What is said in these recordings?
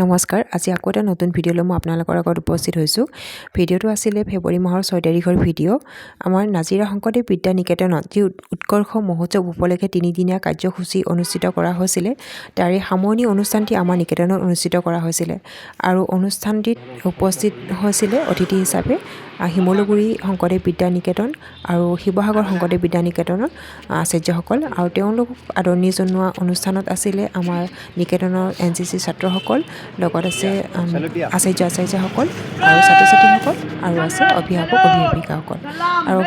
নমস্কাৰ আজি আকৌ এটা নতুন ভিডিঅ' লৈ মই আপোনালোকৰ আগত উপস্থিত হৈছোঁ। ভিডিঅ'টো আছিলে ফেব্ৰুৱাৰী মাহৰ 6 তাৰিখৰ ভিডিঅ'। আমাৰ নাজিৰা শংকৰদেৱ বিদ্যা নিকেতনত যি উৎকৰ্ষ মহোৎসৱ উপলক্ষে তিনিদিনীয়া কাৰ্যসূচী অনুষ্ঠিত কৰা হৈছিলে, তাৰে সামৰণি অনুষ্ঠানটি আমাৰ নিকেতনত অনুষ্ঠিত কৰা হৈছিলে। আৰু অনুষ্ঠানটিত উপস্থিত হৈছিলে অতিথি হিচাপে শিমলুগুৰি শংকৰদেৱ বিদ্যা নিকেতন আৰু শিৱসাগৰ শংকৰদেৱ বিদ্যা নিকেতনৰ আচাৰ্যসকল, আৰু তেওঁলোকক আদৰণি জনোৱা অনুষ্ঠানত আছিলে আমাৰ নিকেতনৰ NCC ছাত্ৰসকল, লগত আছে আচাৰ্যসকল আৰু ছাত্ৰ ছাত্ৰীসকল, আৰু আছে অভিভাৱক অভিভাৱিকাসকল। আৰু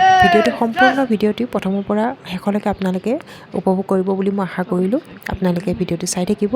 সম্পূৰ্ণ ভিডিঅ'টি প্ৰথমৰ পৰা শেষলৈকে আপোনালোকে উপভোগ কৰিব বুলি মই আশা কৰিলোঁ। আপোনালোকে ভিডিঅ'টো চাই থাকিব।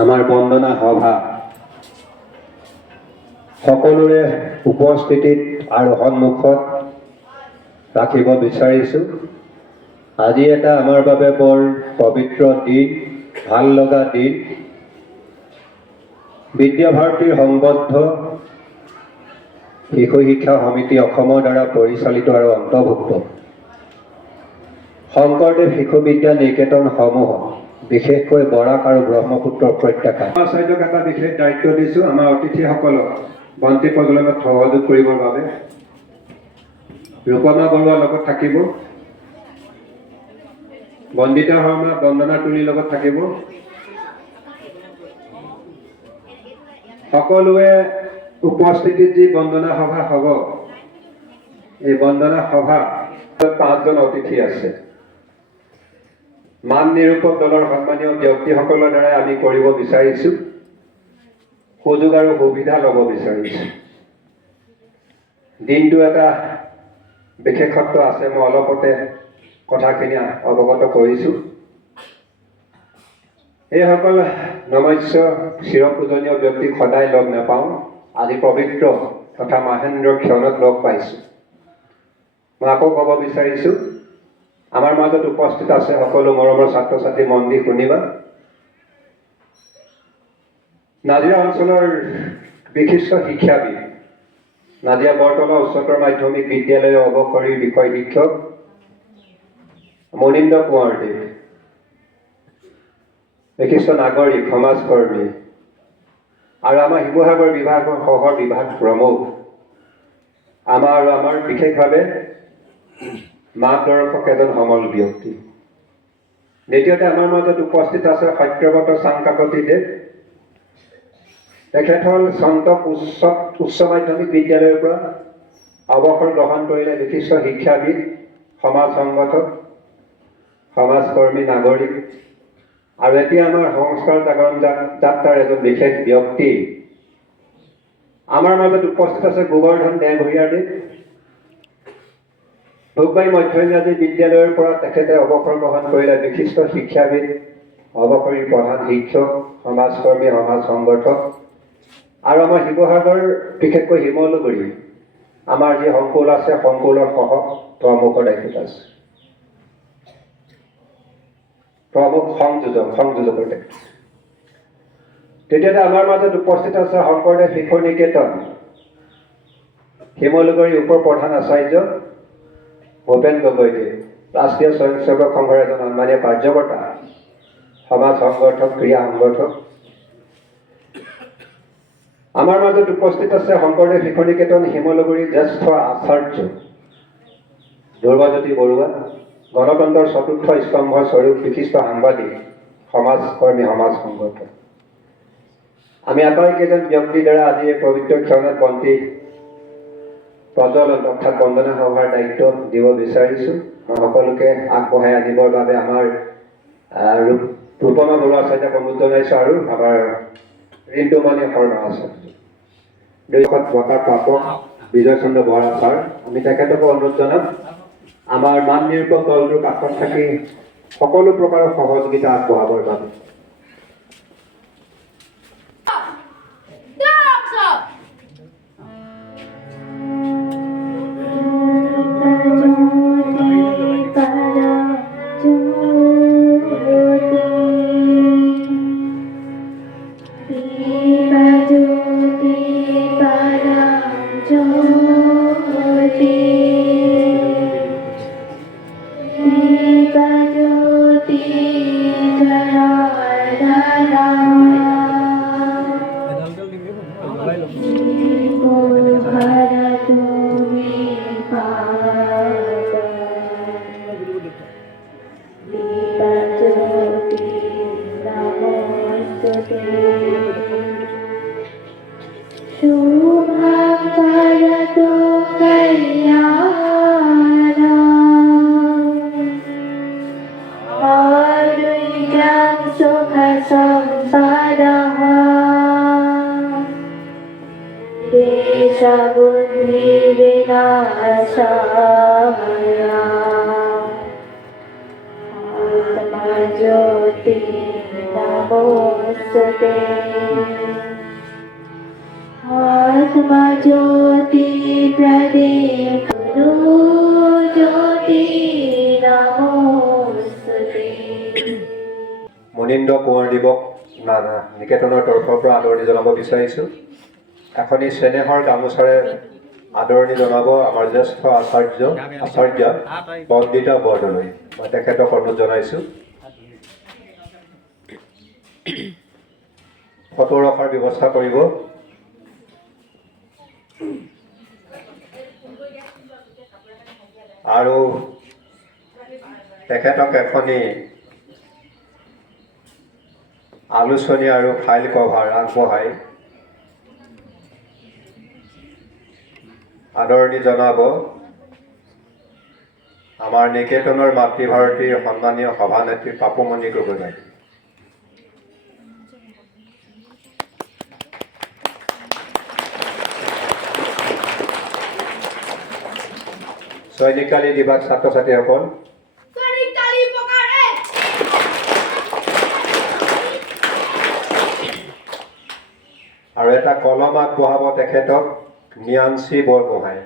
আমাৰ বন্দনা সভা সকলোৰে উপস্থিতিত আৰু সন্মুখত ৰাখিব বিচাৰিছোঁ। আজি এটা আমাৰ বাবে বৰ পবিত্ৰ দিন, ভাল লগা দিন। বিদ্যাভাৰতীৰ সংবদ্ধ শিশু শিক্ষা সমিতি অসমৰ দ্বাৰা পৰিচালিত আৰু অন্তৰ্ভুক্ত শংকৰদেৱ শিশু বিদ্যা নিকেতনসমূহ, বিশেষকৈ বৰাক আৰু ব্ৰহ্মপুত্ৰৰ উপত্যকা আচাৰ্যক এটা বিশেষ দায়িত্ব দিছোঁ আমাৰ অতিথিসকলক বন্তি প্ৰজ্বলনত সহযোগ কৰিবৰ বাবে। ৰূপমা বৰুৱাৰ লগত থাকিব, বন্দিতা শৰ্মা বন্দনা তুলিৰ লগত থাকিব। সকলোৱে উপস্থিতিত যি বন্দনা সভা হ'ব, এই বন্দনা সভা 5জন অতিথি আছে। মান নিৰূপক দলৰ সন্মানীয় ব্যক্তিসকলৰ দ্বাৰা আমি কৰিব বিচাৰিছোঁ, সুযোগ আৰু সুবিধা ল'ব বিচাৰিছোঁ। দিনটো এটা বিশেষত্ব আছে, মই অলপতে কথাখিনি অৱগত কৰিছোঁ। এইসকল নমস্য চিৰপূজনীয় ব্যক্তিক সদায় লগ নাপাওঁ, আজি পবিত্ৰ তথা মহেন্দ্ৰ ক্ষণত লগ পাইছোঁ। মই আকৌ ক'ব বিচাৰিছোঁ, আমাৰ মাজত উপস্থিত আছে সকলো মৰমৰ ছাত্ৰ ছাত্ৰী, মন দি শুনিবা। নাজিৰা অঞ্চলৰ বিশিষ্ট শিক্ষাবিদ, নাজিৰা বৰতলা উচ্চতৰ মাধ্যমিক বিদ্যালয়ৰ অৱসৰী বিষয় শিক্ষক মনীন্দ্ৰ কুঁৱৰ দেৱ, বিশিষ্ট নাগৰিক সমাজকৰ্মী, আৰু আমাৰ শিৱসাগৰ বিভাগৰ সহৰ বিভাগ প্ৰমুখ, আমাৰ বিশেষভাৱে মাৰ্গদৰ্শক এজন সমল ব্যক্তি। দ্বিতীয়তে আমাৰ মাজত উপস্থিত আছে সত্যব্ৰত চাংকাকতিদেৱ। তেখেত হ'ল চন্তক উচ্চ মাধ্যমিক বিদ্যালয়ৰ পৰা অৱসৰ গ্ৰহণ কৰিলে বিশিষ্ট শিক্ষাবিদ, সমাজ সংগঠক, সমাজকৰ্মী, নাগৰিক আৰু এতিয়া আমাৰ সংস্কাৰ জাগৰণ যাত্ৰাৰ এজন বিশেষ ব্যক্তি। আমাৰ মাজত উপস্থিত আছে গোবৰ্ধন দেওভূঞাদেৱ। ভোগবাৰী মধ্য ইংৰাজী বিদ্যালয়ৰ পৰা তেখেতে অৱসৰ গ্ৰহণ কৰিলে বিশিষ্ট শিক্ষাবিদ, অৱসৰী প্ৰধান শিক্ষক, সমাজকৰ্মী, সমাজ সংগঠক। আৰু আমাৰ শিৱসাগৰ বিশেষকৈ শিমলুগুৰি আমাৰ যি সংকুল আছে সংকুলৰ সহ প্ৰমুখৰ দায়িত্বত আছে, প্ৰমুখ সংযোজকৰ দায়িত্ব। তেতিয়াতে আমাৰ মাজত উপস্থিত আছে শংকৰদেৱ শিশু নিকেতন শিমলুগুৰি উপ প্ৰধান আচাৰ্য ভূপেন গগৈদেৱ, ৰাষ্ট্ৰীয় স্বয়ংসেৱক সংঘৰ এজন সন্মানীয় কাৰ্যকৰ্তা, সমাজ সংগঠক, ক্ৰীড়া সংগঠক। আমাৰ মাজত উপস্থিত আছে শংকৰদেৱ শিশু নিকেতন শিমলুগুৰি জ্যেষ্ঠ আচাৰ্য ধ্ৰুৱজ্যোতি বৰুৱা, গণতন্ত্ৰৰ চতুৰ্থ স্তম্ভৰ স্বৰূপ, বিশিষ্ট সাংবাদিক, সমাজকৰ্মী, সমাজ সংগঠক। আমি আটাইকেইজন ব্যক্তিৰ দ্বাৰা আজি এই পবিত্ৰ ক্ষণত বন্তি প্ৰজ্বলন অৰ্থাৎ বন্দনা সভাৰ দায়িত্ব দিব বিচাৰিছোঁ। মই সকলোকে আগবঢ়াই আনিবৰ বাবে আমাৰ ৰূপমা বৰুৱা আচাৰ্যক অনুৰোধ জনাইছোঁ আৰু আমাৰ ৰিণ্টুমণি শৰ্মা আচাৰ্য, দুইখন বঁটাৰ প্ৰাপক বিজয় চন্দ্ৰ বৰা ছাৰ। আমি তেখেতকো অনুৰোধ জনাম আমাৰ মান নিৰূপক দলটোৰ কাষত থাকি সকলো প্ৰকাৰৰ সহযোগিতা আগবঢ়াবৰ বাবে। ज्योति नमोस्तुते आत्मा ज्योति प्रदीप ज्योति नमोस्तुते। মুনীন্দ্ৰ কোঁৱৰদেৱক নিকেতনৰ তৰফৰ পৰা আদৰণি জনাব বিচাৰিছোঁ। এখনি চেনেহৰ গামোচাৰে আদৰণি জনাব আমাৰ জ্যেষ্ঠ আচাৰ্য বন্দিতা বৰদলৈ। মই তেখেতক অনুৰোধ জনাইছোঁ। ফটো ৰখাৰ ব্যৱস্থা কৰিব। আৰু তেখেতক এখনি আলোচনী আৰু ফাইল কভাৰ আগবঢ়াই আদৰণি জনাব আমাৰ নিকেতনৰ মাতৃভাৰতীৰ সন্মানীয় সভানেত্ৰী পাপুমণি গগৈ। সৈনিকালী দিৱস ছাত্ৰ ছাত্ৰীসকল, আৰু এটা কলম আগবঢ়াব তেখেতক নিয়াঞ্চি বৰগোহাঁই।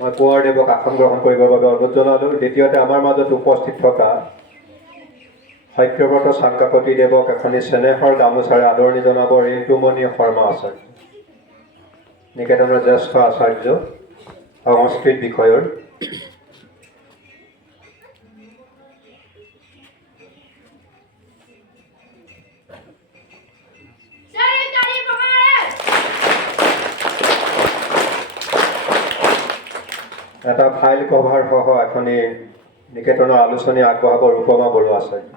মই কোঁৱৰদেৱক আসন গ্ৰহণ কৰিবৰ বাবে অনুৰোধ জনালোঁ। দ্বিতীয়তে আমাৰ মাজত উপস্থিত থকা সত্যব্ৰত চাংকাকতিদেৱক এখনি চেনেহৰ গামোচাৰে আদৰণি জনাব ৰিণ্টুমণি শৰ্মা আচাৰ্য, নিকেতনৰ জ্যেষ্ঠ আচাৰ্য সংস্কৃত বিষয়ৰ। এটা ফাইল কভাৰ সহ এখনি নিকেতনৰ আলোচনী আগবঢ়াব ৰূপমা বৰুৱা আচাৰ্য।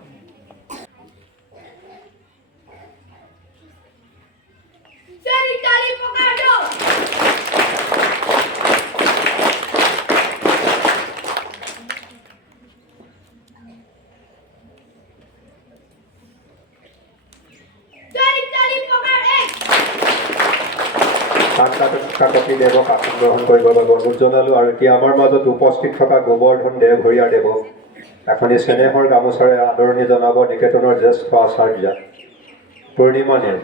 কাকতি দেৱক আসন গ্ৰহণ কৰিবৰ বাবে অনুৰোধ জনালোঁ। আৰু এতিয়া আমাৰ মাজত উপস্থিত থকা গোবৰ্ধন দেৱঘৰীয়া দেৱক এখনি চেনেহৰ গামোচাৰে আদৰণি জনাব নিকেতনৰ জ্যেষ্ঠ আচাৰ্য পূৰ্ণিমা নেওগ।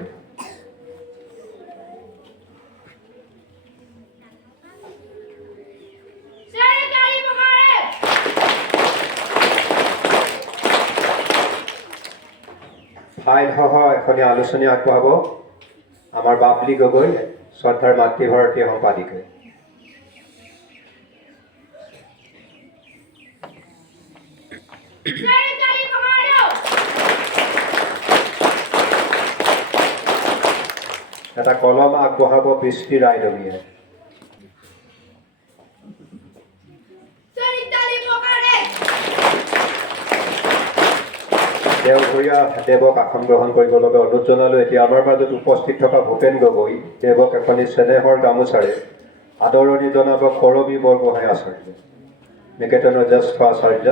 ফাইল সহ এখনি আলোচনী আগবঢ়াব আমাৰ বাবলি গগৈ, শ্ৰদ্ধাৰ মাতৃভাৰতী সম্পাদিকাই। এটা কলম আগবঢ়াব বৃষ্টি ৰাইডঙীয়াই। দেওঘৰীয়া দেৱক আসন গ্ৰহণ কৰিবৰ বাবে অনুৰোধ জনালোঁ। এতিয়া আমাৰ মাজত উপস্থিত থকা ভূপেন গগৈ দেৱক এখনি চেনেহৰ গামোচাৰে আদৰণি জনাব কৰবী বৰগোহাঁই আচাৰ্য নিকেতনৰ জ্যেষ্ঠ আচাৰ্য।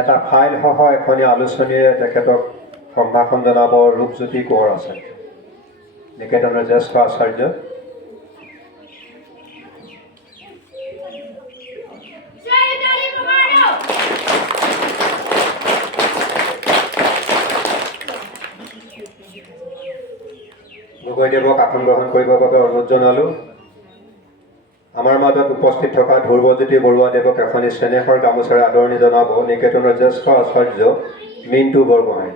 এটা ফাইল সহ এখনি আলোচনীৰে তেখেতক সম্ভাষণ জনাব ৰূপজ্যোতি কোঁৱৰ আচাৰ্য নিকেতনৰ জ্যেষ্ঠ আচাৰ্য। গগৈদেৱক আসন গ্ৰহণ কৰিবৰ বাবে অনুৰোধ জনালোঁ। আমাৰ মাজত উপস্থিত থকা ধ্ৰুৱজ্যোতি বৰুৱা দেৱক এখনি চেনেহৰ গামোচাৰে আদৰণি জনাব নিকেতনৰ জ্যেষ্ঠ আচাৰ্য মিণ্টু বৰগোহাঁই।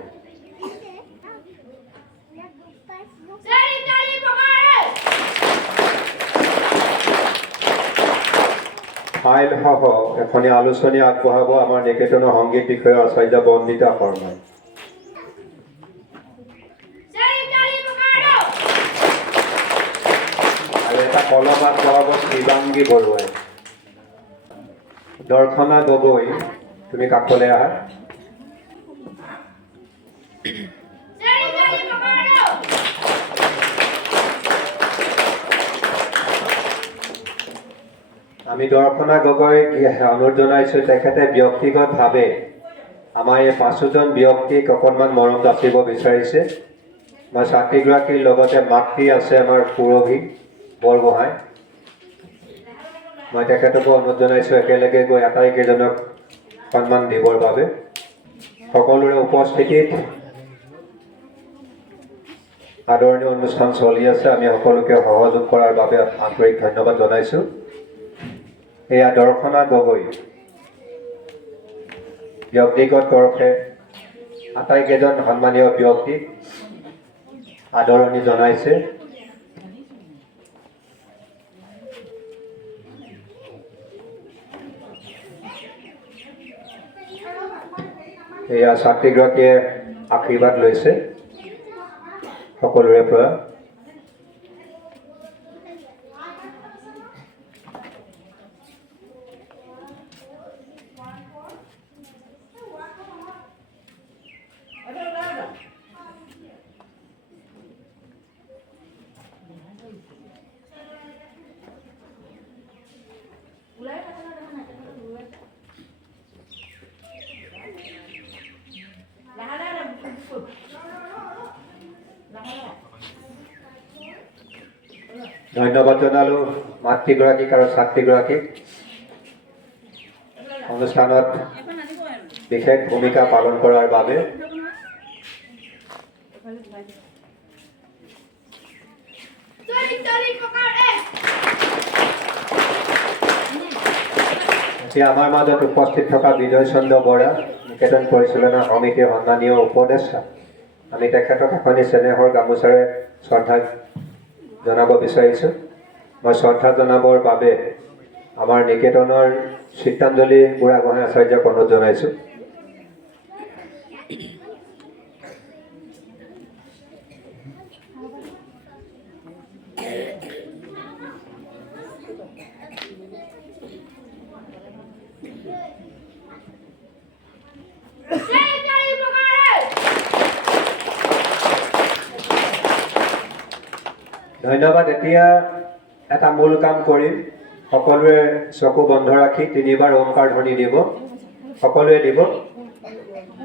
ফাইল সহ এখনি আলোচনী আগবঢ়াব আমাৰ নিকেতনৰ সংগীত বিষয়ৰ আচাৰ্য বন্দিতা শৰ্মাই। আৰু এটা কলম আগবঢ়াব শিৱাংগী বৰুৱাই। দৰ্শনা গগৈ, তুমি কাষলৈ আহা। আমি দৰ্শনা গগৈক অনুৰোধ জনাইছোঁ, তেখেতে ব্যক্তিগতভাৱে আমাৰ এই পাঁচোজন ব্যক্তিক অকণমান মৰম যাচিব বিচাৰিছে। মই ছাত্ৰীগৰাকীৰ লগতে মাতৃ আছে আমাৰ পূৰবী বৰগোহাঁই। মই তেখেতকো অনুৰোধ জনাইছোঁ একেলগে গৈ আটাইকেইজনক সন্মান দিবৰ বাবে। সকলোৰে উপস্থিতিত আদৰণীয় অনুষ্ঠান চলি আছে। আমি সকলোকে সহযোগ কৰাৰ বাবে আন্তৰিক ধন্যবাদ জনাইছোঁ। এয়া দৰ্শনা গগৈ ব্যক্তিগত তৰফে আটাইকেইজন সন্মানীয় ব্যক্তিক আদৰণি জনাইছে। এয়া ছাত্ৰীগৰাকীয়ে আশীৰ্বাদ লৈছে সকলোৰে পৰা। ধন্যবাদ জনালোঁ মাতৃগৰাকীক আৰু ছাত্ৰীগৰাকীক অনুষ্ঠানত বিশেষ ভূমিকা পালন কৰাৰ বাবে। এতিয়া আমাৰ মাজত উপস্থিত থকা বিজয় চন্দ্ৰ বৰা নিকেতন পৰিচালনা সমিতিৰ সন্মানীয় উপদেষ্টা, আমি তেখেতক এখনি চেনেহৰ গামোচাৰে শ্ৰদ্ধা জনাব বিচাৰিছোঁ। মই শ্ৰদ্ধা জনাবৰ বাবে আমাৰ নিকেতনৰ চিত্তাঞ্জলি বুঢ়াগোহাঁই আচাৰ্যক অনুৰোধ জনাইছোঁ। ধন্যবাদ। এতিয়া এটা মূল কাম কৰিম। সকলোৱে চকু বন্ধ ৰাখি 3বাৰ ওমকাৰ ধ্বনি দিব। সকলোৱে দিব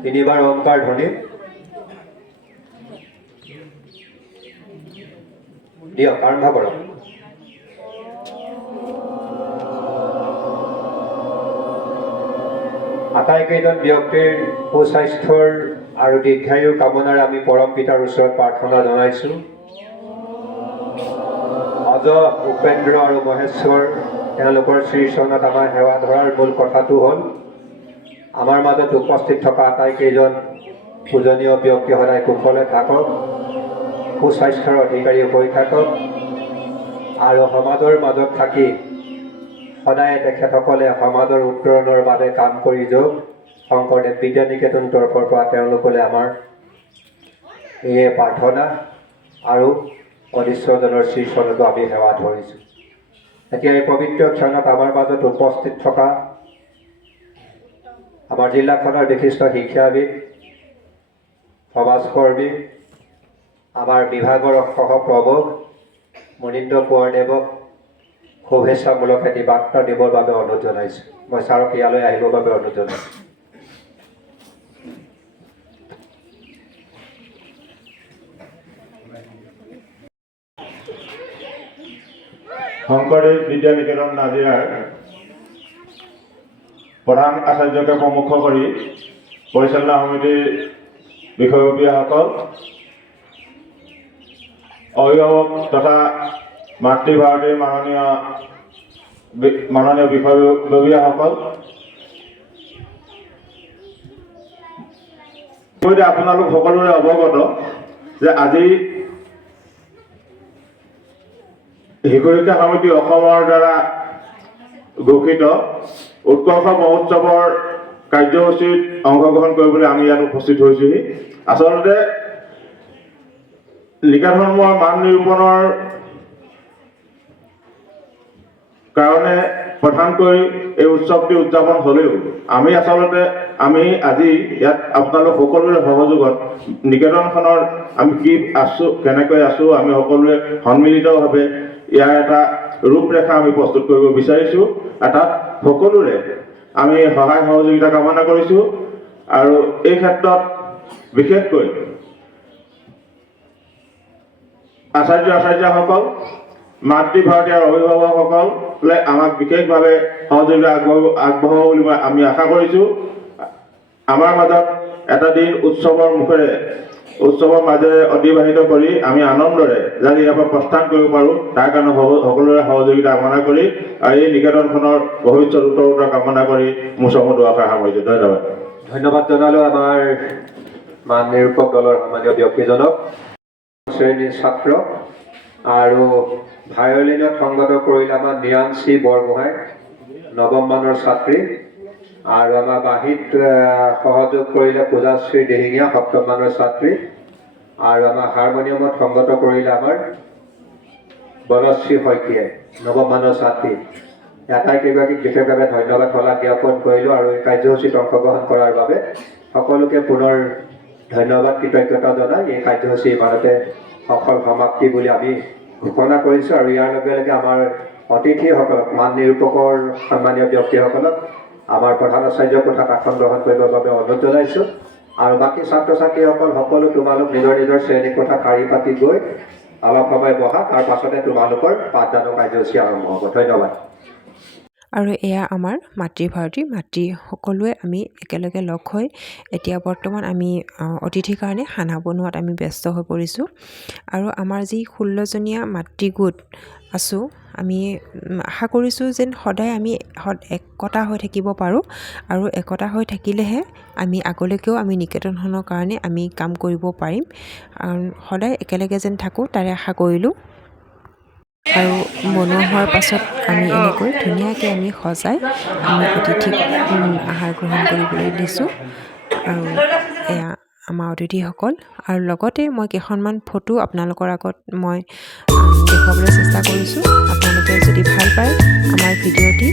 3বাৰ ওমকাৰ ধ্বনি দিয়ক, আৰম্ভ কৰক। আটাইকেইজন ব্যক্তিৰ সুস্বাস্থ্যৰ আৰু দীৰ্ঘায়ুৰ কামনাৰে আমি পৰম পিতাৰ ওচৰত প্ৰাৰ্থনা জনাইছোঁ। অজ, উপেন্দ্ৰ আৰু মহেশ্বৰ তেওঁলোকৰ শ্ৰীচৰণত আমাৰ সেৱা ধৰাৰ মূল কথাটো হ'ল আমাৰ মাজত উপস্থিত থকা আটাইকেইজন পূজনীয় ব্যক্তি সদায় কুশলে থাকক, সুস্বাস্থ্যৰ অধিকাৰী হৈ থাকক আৰু সমাজৰ মাজত থাকি সদায় তেখেতসকলে সমাজৰ উত্তৰণৰ বাবে কাম কৰি যাওক। শংকৰদেৱ বিদ্যা নিকেতন তৰফৰ পৰা তেওঁলোকলৈ আমাৰ এয়ে প্ৰাৰ্থনা আৰু অধীশ্বৰজনৰ শ্ৰীচৰণতো আমি সেৱা ধৰিছোঁ। এতিয়া এই পবিত্ৰ ক্ষণত আমাৰ মাজত উপস্থিত থকা আমাৰ জিলাখনৰ বিশিষ্ট শিক্ষাবিদ, সমাজকৰ্মী, আমাৰ বিভাগৰ সহপ্ৰৱক মুনীন্দ্ৰ কোঁৱৰদেৱক শুভেচ্ছামূলক এটি বাৰ্তা দিবৰ বাবে অনুৰোধ জনাইছোঁ। মই ছাৰক ইয়ালৈ আহিবৰ বাবে অনুৰোধ জনাইছোঁ। শংকৰদেৱ বিদ্যা নিকেতন নাজিৰাৰ প্ৰধান আচাৰ্যকে প্ৰমুখ কৰি পৰিচালনা সমিতিৰ বিষয়ববীয়াসকল, অভিভাৱক তথা মাতৃভাৰতীৰ মাননীয় বিষয়ববীয়াসকল, আপোনালোক সকলোৰে অৱগত যে আজি শিশু শিক্ষা সমিতি অসমৰ দ্বাৰা ঘোষিত উৎকৰ্ষ মহোৎসৱৰ কাৰ্যসূচীত অংশগ্ৰহণ কৰিবলৈ আমি ইয়াত উপস্থিত হৈছোহি। আচলতে নিকেতনসমূহৰ মান নিৰূপণৰ কাৰণে প্ৰধানকৈ এই উৎসৱটি উদযাপন হ'লেও আমি আজি ইয়াত আপোনালোক সকলোৰে সহযোগত নিকেতনখনৰ আমি কি আছোঁ, কেনেকৈ আছোঁ, আমি সকলোৱে সন্মিলিতভাৱে ইয়াৰ এটা ৰূপৰেখা আমি প্ৰস্তুত কৰিব বিচাৰিছোঁ। তাত সকলোৰে আমি সহায় সহযোগিতা কামনা কৰিছোঁ আৰু এই ক্ষেত্ৰত বিশেষকৈ আচাৰ্যসকল, মাতৃভাৰতীয় অভিভাৱকসকলে আমাক বিশেষভাৱে সহযোগিতা আগবঢ়াব বুলি আমি আশা কৰিছোঁ। আমাৰ মাজত এটা দিন উৎসৱৰ মাজেৰে অতিবাহিত কৰি আমি আনন্দৰে যাতে ইয়াৰ পৰা প্ৰস্থান কৰিব পাৰোঁ তাৰ কাৰণে সকলোৰে সহযোগিতা কামনা কৰি আৰু এই নিকেতনখনৰ ভৱিষ্যত উত্তৰোত্তৰ কামনা কৰি মোৰ চমু দুআষাৰ সামৰিছোঁ। ধন্যবাদ। ধন্যবাদ জনালোঁ আমাৰ মান নিৰূপক দলৰ সন্মানীয় ব্যক্তিজনক। শ্ৰেণীৰ ছাত্ৰ আৰু ভায়লিনত সংগত কৰিলে আমাৰ নিয়াঞ্চি বৰগোহাঁই, নৱম মানৰ ছাত্ৰী, আৰু আমাৰ বাঁহীত সহযোগ কৰিলে পূজাশ্ৰী দিহিঙীয়া, সপ্তম মানৰ ছাত্ৰী, আৰু আমাৰ হাৰমনিয়ামত সংগত কৰিলে আমাৰ বনশ্ৰী শইকীয়াই, নৱম মানৰ ছাত্ৰী। আটাইকেইগৰাকীক বিশেষভাৱে ধন্যবাদ সলাহ জ্ঞাপন কৰিলোঁ আৰু এই কাৰ্যসূচীত অংশগ্ৰহণ কৰাৰ বাবে সকলোকে পুনৰ ধন্যবাদ, কৃতজ্ঞতা জনাই এই কাৰ্যসূচী ইমানতে সফল সমাপ্তি বুলি আমি ঘোষণা কৰিছোঁ। আৰু ইয়াৰ লগে লগে আমাৰ অতিথিসকলক, মান নিৰূপকৰ সন্মানীয় ব্যক্তিসকলক আমাৰ প্ৰধান আচাৰ্যৰ কোঠাত আসন গ্ৰহণ কৰিবৰ বাবে অনুৰোধ জনাইছোঁ। আৰু বাকী ছাত্ৰ ছাত্ৰীসকল সকলো তোমালোক নিজৰ নিজৰ শ্ৰেণী কোঠাত শাৰী পাতি গৈ অলপ সময় বহা, তাৰ পাছতে তোমালোকৰ পাঠদানৰ কাৰ্যসূচী আৰম্ভ হ'ব। ধন্যবাদ। আৰু এয়া আমাৰ মাতৃ সকলোৱে আমি একেলগে লগ হৈ এতিয়া বৰ্তমান আমি অতিথিৰ কাৰণে খানা বনোৱাত আমি ব্যস্ত হৈ পৰিছোঁ। আৰু আমাৰ যি 16জনীয়া মাতৃগোট আছোঁ, আমি আশা কৰিছোঁ যেন সদায় আমি একতা হৈ থাকিব পাৰোঁ আৰু একতা হৈ থাকিলেহে আমি আগলৈকেও আমি নিকেতনখনৰ কাৰণে আমি কাম কৰিব পাৰিম। সদায় একেলগে যেন থাকোঁ তাৰে আশা কৰিলোঁ। আৰু বনোৱা হোৱাৰ পাছত আমি এনেকৈ ধুনীয়াকৈ আমি সজাই আমি অতিথিক আহাৰ গ্ৰহণ কৰিবলৈ দিছোঁ। আৰু এয়া আমাৰ অতিথিসকল, আৰু লগতে মই কেইখনমান ফটো আপোনালোকৰ আগত মই দেখুৱাবলৈ চেষ্টা কৰিছোঁ। আপোনালোকে যদি ভাল পায় আমাৰ ভিডিঅ'টি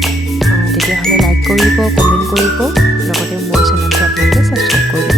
তেতিয়াহ'লে লাইক কৰিব, কমেণ্ট কৰিব, লগতে মোৰ চেনেলটো আপোনালোকে ছাবস্ক্ৰাইব কৰিব।